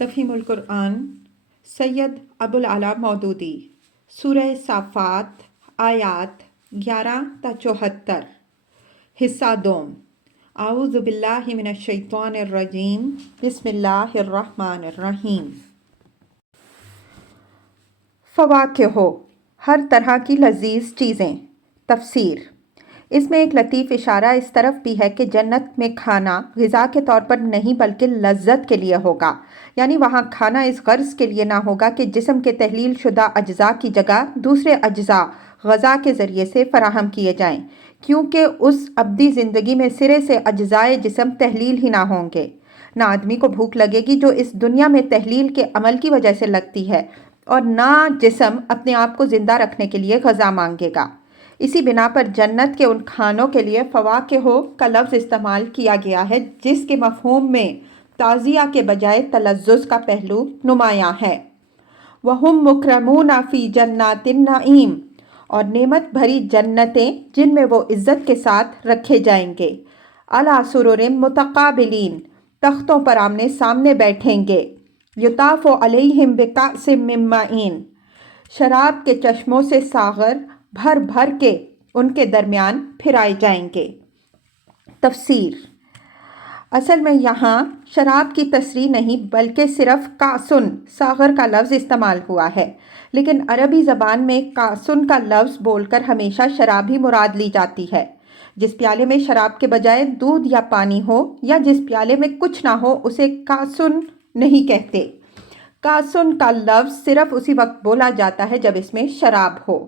تفہیم القرآن سید ابوالعلا مودودی سورہ صافات آیات 11 تا 74 حصہ دوم اعوذ باللہ من الشیطان الرجیم بسم اللہ الرحمن الرحیم فواکہ ہر طرح کی لذیذ چیزیں۔ تفسیر۔ اس میں ایک لطیف اشارہ اس طرف بھی ہے کہ جنت میں کھانا غذا کے طور پر نہیں بلکہ لذت کے لیے ہوگا، یعنی وہاں کھانا اس غرض کے لیے نہ ہوگا کہ جسم کے تحلیل شدہ اجزاء کی جگہ دوسرے اجزاء غذا کے ذریعے سے فراہم کیے جائیں، کیونکہ اس ابدی زندگی میں سرے سے اجزائے جسم تحلیل ہی نہ ہوں گے۔ نہ آدمی کو بھوک لگے گی جو اس دنیا میں تحلیل کے عمل کی وجہ سے لگتی ہے، اور نہ جسم اپنے آپ کو زندہ رکھنے کے لیے غذا مانگے گا۔ اسی بنا پر جنت کے ان کھانوں کے لیے فواکہ کا لفظ استعمال کیا گیا ہے، جس کے مفہوم میں تعزیہ کے بجائے تلذذ کا پہلو نمایاں ہے۔ وَهُمْ مُكْرَمُونَ فِي جَنَّاتِ النَّعِيمِ، اور نعمت بھری جنتیں جن میں وہ عزت کے ساتھ رکھے جائیں گے۔ عَلَى سُرُرٍ مُتَقَابِلِينَ، تختوں پر آمنے سامنے بیٹھیں گے۔ يُطَافُ عَلَيْهِمْ بِكَأْسٍ مِّن مَّعِينٍ، شراب کے چشموں سے ساغر بھر بھر کے ان کے درمیان پھرائے جائیں گے۔ تفسیر۔ اصل میں یہاں شراب کی تصریح نہیں بلکہ صرف کاسن ساغر کا لفظ استعمال ہوا ہے، لیکن عربی زبان میں کاسن کا لفظ بول کر ہمیشہ شراب ہی مراد لی جاتی ہے۔ جس پیالے میں شراب کے بجائے دودھ یا پانی ہو یا جس پیالے میں کچھ نہ ہو اسے کاسن نہیں کہتے۔ کاسن کا لفظ صرف اسی وقت بولا جاتا ہے جب اس میں شراب ہو۔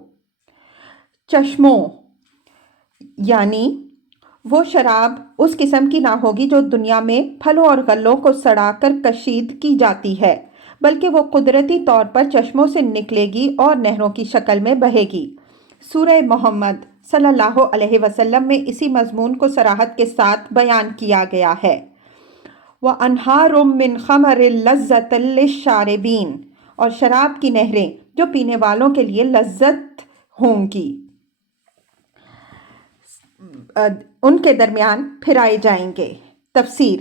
چشموں، یعنی وہ شراب اس قسم کی نہ ہوگی جو دنیا میں پھلوں اور غلوں کو سڑا کر کشید کی جاتی ہے، بلکہ وہ قدرتی طور پر چشموں سے نکلے گی اور نہروں کی شکل میں بہے گی۔ سورہ محمد صلی اللہ علیہ وسلم میں اسی مضمون کو صراحت کے ساتھ بیان کیا گیا ہے۔ وَأَنْهَارٌ مِّنْ خَمَرٍ لَذَّةً لِّلشَّارِبِينَ، اور شراب کی نہریں جو پینے والوں کے لیے لذت ہوں گی، ان کے درمیان پھرائے جائیں گے۔ تفسیر۔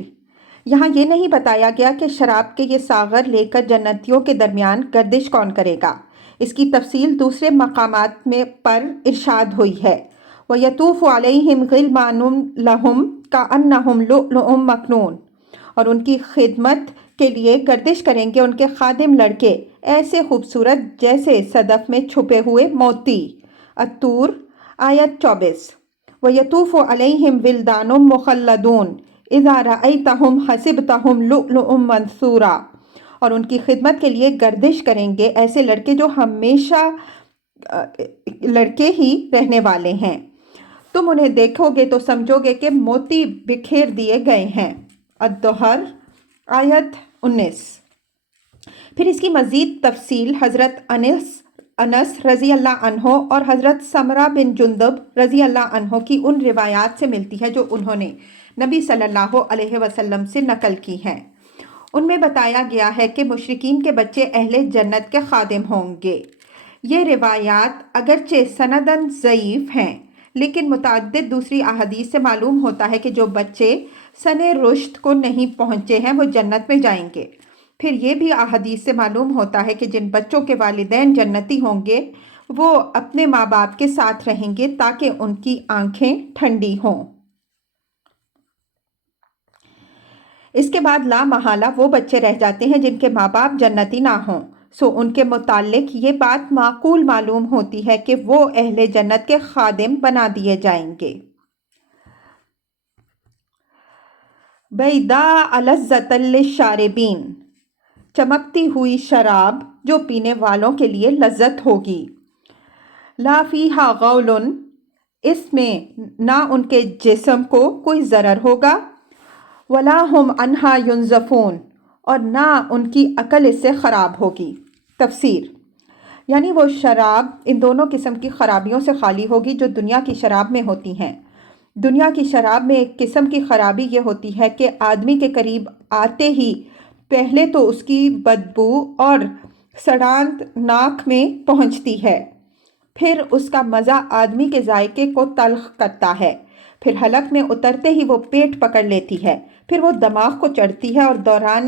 یہاں یہ نہیں بتایا گیا کہ شراب کے یہ ساغر لے کر جنتیوں کے درمیان گردش کون کرے گا۔ اس کی تفصیل دوسرے مقامات میں پر ارشاد ہوئی ہے۔ وَيَطُوفُ عَلَيْهِمْ غِلْمَانٌ لَهُمْ كَأَنَّهُمْ لُؤْلُؤٌ مَّكْنُونٌ، اور ان کی خدمت کے لیے گردش کریں گے ان کے خادم لڑکے ایسے خوبصورت جیسے صدف میں چھپے ہوئے موتی۔ الطور آیت 24۔ وَيَطُوفُ عَلَيْهِمْ وِلْدَانٌ مُّخَلَّدُونَ إِذَا رَأَيْتَهُمْ حَسِبْتَهُمْ لُؤْلُؤًا مَّنثُورًا، اور ان کی خدمت کے لیے گردش کریں گے ایسے لڑکے جو ہمیشہ لڑکے ہی رہنے والے ہیں، تم انہیں دیکھو گے تو سمجھو گے کہ موتی بکھیر دیے گئے ہیں۔ الدہر آیت 19۔ پھر اس کی مزید تفصیل حضرت انس رضی اللہ عنہ اور حضرت سمرہ بن جندب رضی اللہ عنہ کی ان روایات سے ملتی ہے جو انہوں نے نبی صلی اللہ علیہ وسلم سے نقل کی ہیں۔ ان میں بتایا گیا ہے کہ مشرکین کے بچے اہل جنت کے خادم ہوں گے۔ یہ روایات اگرچہ سنداً ضعیف ہیں، لیکن متعدد دوسری احادیث سے معلوم ہوتا ہے کہ جو بچے سن رشد کو نہیں پہنچے ہیں وہ جنت میں جائیں گے۔ پھر یہ بھی احادیث سے معلوم ہوتا ہے کہ جن بچوں کے والدین جنتی ہوں گے وہ اپنے ماں باپ کے ساتھ رہیں گے تاکہ ان کی آنکھیں ٹھنڈی ہوں۔ اس کے بعد لا محالہ وہ بچے رہ جاتے ہیں جن کے ماں باپ جنتی نہ ہوں، سو ان کے متعلق یہ بات معقول معلوم ہوتی ہے کہ وہ اہل جنت کے خادم بنا دیے جائیں گے۔ بیضاء لذۃ للشاربین، چمکتی ہوئی شراب جو پینے والوں کے لیے لذت ہوگی۔ لا فیہا غول، اس میں نہ ان کے جسم کو کوئی ضرر ہوگا۔ ولا ہم عنہا ینزفون، اور نہ ان کی عقل اس سے خراب ہوگی۔ تفسیر۔ یعنی وہ شراب ان دونوں قسم کی خرابیوں سے خالی ہوگی جو دنیا کی شراب میں ہوتی ہیں۔ دنیا کی شراب میں ایک قسم کی خرابی یہ ہوتی ہے کہ آدمی کے قریب آتے ہی پہلے تو اس کی بدبو اور سڑانت ناک میں پہنچتی ہے، پھر اس کا مزہ آدمی کے ذائقے کو تلخ کرتا ہے، پھر حلق میں اترتے ہی وہ پیٹ پکڑ لیتی ہے، پھر وہ دماغ کو چڑھتی ہے اور دوران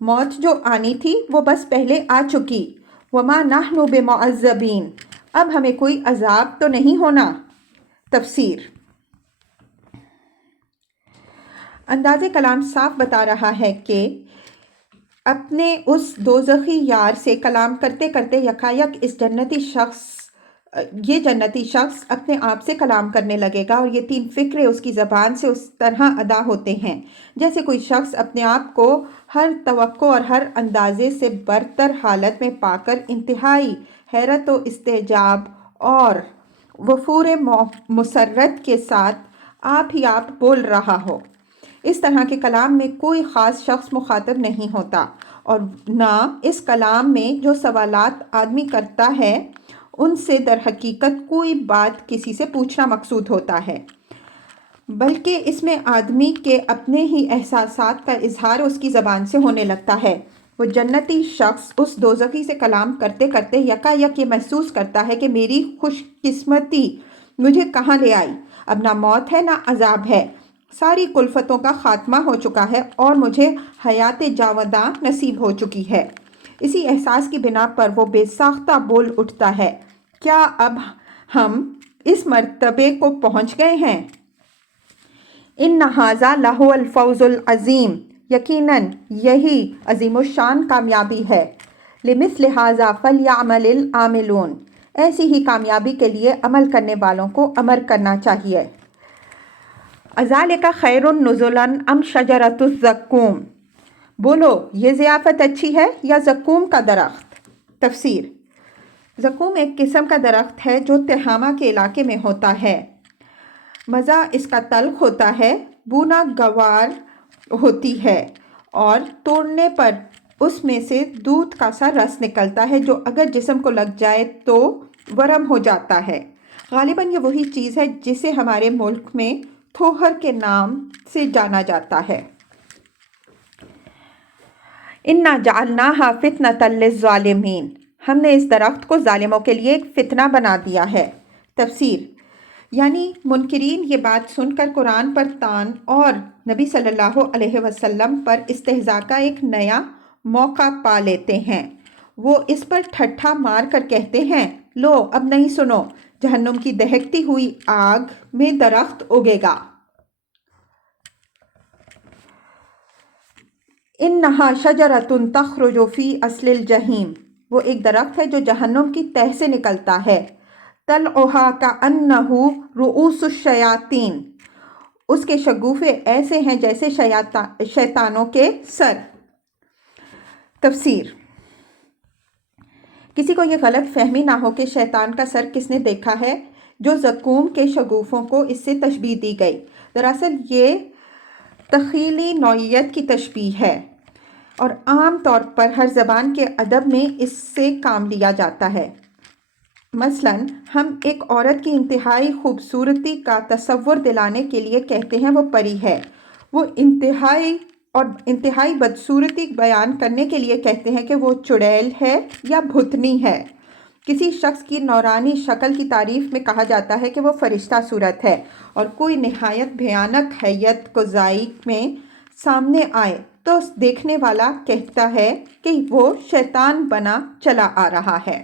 موت جو آنی تھی وہ بس پہلے آ چکی. وما نحن بمعذبین، اب ہمیں کوئی عذاب تو نہیں ہونا. تفسیر. انداز کلام صاف بتا رہا ہے کہ اپنے اس دوزخی یار سے کلام کرتے کرتے یکایک یہ جنتی شخص اپنے آپ سے کلام کرنے لگے گا، اور یہ 3 فقرے اس کی زبان سے اس طرح ادا ہوتے ہیں جیسے کوئی شخص اپنے آپ کو ہر توقع اور ہر اندازے سے برتر حالت میں پا کر انتہائی حیرت و استعجاب اور وفور مسرت کے ساتھ آپ ہی آپ بول رہا ہو. اس طرح کے کلام میں کوئی خاص شخص مخاطب نہیں ہوتا، اور نہ اس کلام میں جو سوالات آدمی کرتا ہے ان سے در حقیقت کوئی بات کسی سے پوچھنا مقصود ہوتا ہے، بلکہ اس میں آدمی کے اپنے ہی احساسات کا اظہار اس کی زبان سے ہونے لگتا ہے. وہ جنتی شخص اس دوزخی سے کلام کرتے کرتے یکایک یہ محسوس کرتا ہے کہ میری خوش قسمتی مجھے کہاں لے آئی. اب نہ موت ہے نہ عذاب ہے، ساری کلفتوں کا خاتمہ ہو چکا ہے اور مجھے حیات جاوداں نصیب ہو چکی ہے. اسی احساس کی بنا پر وہ بے ساختہ بول اٹھتا ہے، کیا اب ہم اس مرتبے کو پہنچ گئے ہیں؟ ان ھذا لہو الفوز العظیم، یقیناً یہی عظیم الشان کامیابی ہے. لمثل ھذا فلیعمل العاملون، ایسی ہی کامیابی کے لیے عمل کرنے والوں کو عمل کرنا چاہیے. اذالک خیر نزلا ام شجرۃ الزقوم، بولو یہ ضیافت اچھی ہے یا زقوم کا درخت؟ تفسیر. زقوم ایک قسم کا درخت ہے جو تہامہ کے علاقے میں ہوتا ہے. مزہ اس کا تلخ ہوتا ہے، بو ناگوار ہوتی ہے، اور توڑنے پر اس میں سے دودھ کا سا رس نکلتا ہے جو اگر جسم کو لگ جائے تو ورم ہو جاتا ہے. غالباً یہ وہی چیز ہے جسے ہمارے ملک میں تھوہر کے نام سے جانا جاتا ہے. انا جعلناھا فتنۃ للظالمین، ہم نے اس درخت کو ظالموں کے لیے ایک فتنہ بنا دیا ہے. تفسیر. یعنی منکرین یہ بات سن کر قرآن پر طعن اور نبی صلی اللہ علیہ وسلم پر استہزاء کا ایک نیا موقع پا لیتے ہیں. وہ اس پر ٹھٹھا مار کر کہتے ہیں، لو اب نہیں سنو، جہنم کی دہکتی ہوئی آگ میں درخت اگے گا. انہا شجرۃ تخرج فی اصل الجحیم، وہ ایک درخت ہے جو جہنم کی تہہ سے نکلتا ہے. طلعھا کأنہ رؤوس الشیاطین، اس کے شگوفے ایسے ہیں جیسے شیطانوں کے سر. تفسیر. کسی کو یہ غلط فہمی نہ ہو کہ شیطان کا سر کس نے دیکھا ہے، جو زقوم کے شگوفوں کو اس سے تشبیہ دی گئی. دراصل یہ تخیلی نوعیت کی تشبیہ ہے، اور عام طور پر ہر زبان کے ادب میں اس سے کام لیا جاتا ہے. مثلاً ہم ایک عورت کی انتہائی خوبصورتی کا تصور دلانے کے لیے کہتے ہیں وہ پری ہے. وہ انتہائی بدصورتی بیان کرنے کے لیے کہتے ہیں کہ وہ چڑیل ہے یا بھوتنی ہے. کسی شخص کی نورانی شکل کی تعریف میں کہا جاتا ہے کہ وہ فرشتہ صورت ہے، اور کوئی نہایت بھیانک ہیئت قضائی میں سامنے آئے تو دیکھنے والا کہتا ہے کہ وہ شیطان بنا چلا آ رہا ہے.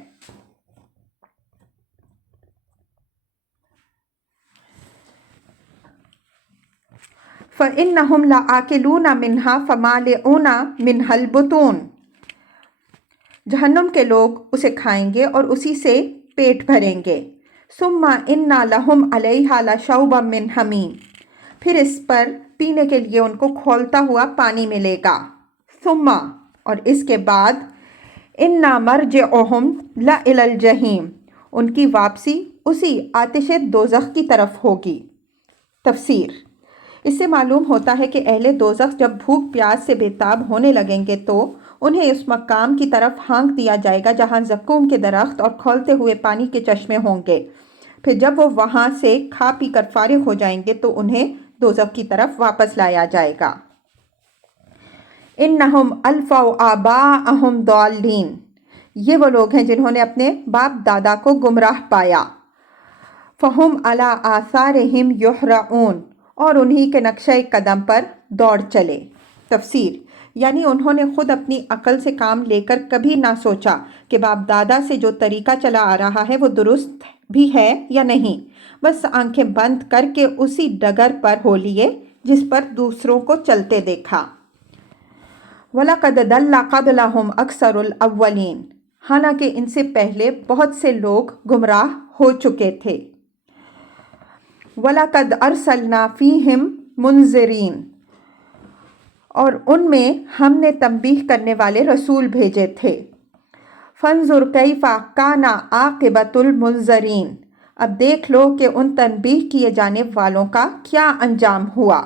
فَإِنَّهُمْ لَآكِلُونَ مِنْهَا فَمَالِئُونَ مِنْهَا الْبُطُونَ، جہنم کے لوگ اسے کھائیں گے اور اسی سے پیٹ بھریں گے. ثُمَّ إِنَّ لَهُمْ عَلَيْهَا لَشَوْبًا مِّنْ حَمِيمٍ، پھر اس پر پینے کے لیے ان کو کھولتا ہوا پانی ملے گا. ثُمَّ، اور اس کے بعد، إِنَّ مَرْجِعُهُمْ لَإِلَى الْجَحِيمِ، ان کی واپسی اسی آتش دوزخ کی طرف ہوگی. تفسیر. اس سے معلوم ہوتا ہے کہ اہل دوزخ جب بھوک پیاس سے بےتاب ہونے لگیں گے تو انہیں اس مقام کی طرف ہانک دیا جائے گا جہاں زقوم کے درخت اور کھولتے ہوئے پانی کے چشمے ہوں گے. پھر جب وہ وہاں سے کھا پی کر فارغ ہو جائیں گے تو انہیں دوزخ کی طرف واپس لایا جائے گا. انہم الفوا آباءہم ضالین، یہ وہ لوگ ہیں جنہوں نے اپنے باپ دادا کو گمراہ پایا. فہم علی آثارہم یہرعون، اور انہی کے نقشہ قدم پر دوڑ چلے. تفسیر. یعنی انہوں نے خود اپنی عقل سے کام لے کر کبھی نہ سوچا کہ باپ دادا سے جو طریقہ چلا آ رہا ہے وہ درست بھی ہے یا نہیں، بس آنکھیں بند کر کے اسی ڈگر پر ہو لیے جس پر دوسروں کو چلتے دیکھا۔ وَلَقَدْ ضَلَّ قَبْلَهُمْ أَكْثَرُ الْأَوَّلِينَ، حالانکہ ان سے پہلے بہت سے لوگ گمراہ ہو چکے تھے۔ وَلَقَدْ أَرْسَلْنَا فِيهِمْ مُنذِرِينَ، اور ان میں ہم نے تنبیہ کرنے والے رسول بھیجے تھے۔ فَانظُرْ كَيْفَ كَانَ عَاقِبَةُ الْمُنذَرِينَ، اب دیکھ لو کہ ان تنبیہ کیے جانے والوں کا کیا انجام ہوا۔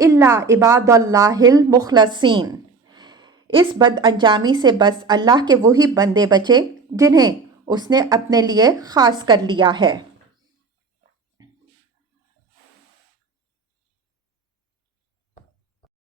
إِلَّا عِبَادَ اللَّهِ الْمُخْلَصِينَ، اس بد انجامی سے بس اللہ کے وہی بندے بچے جنہیں اس نے اپنے لیے خاص کر لیا ہے۔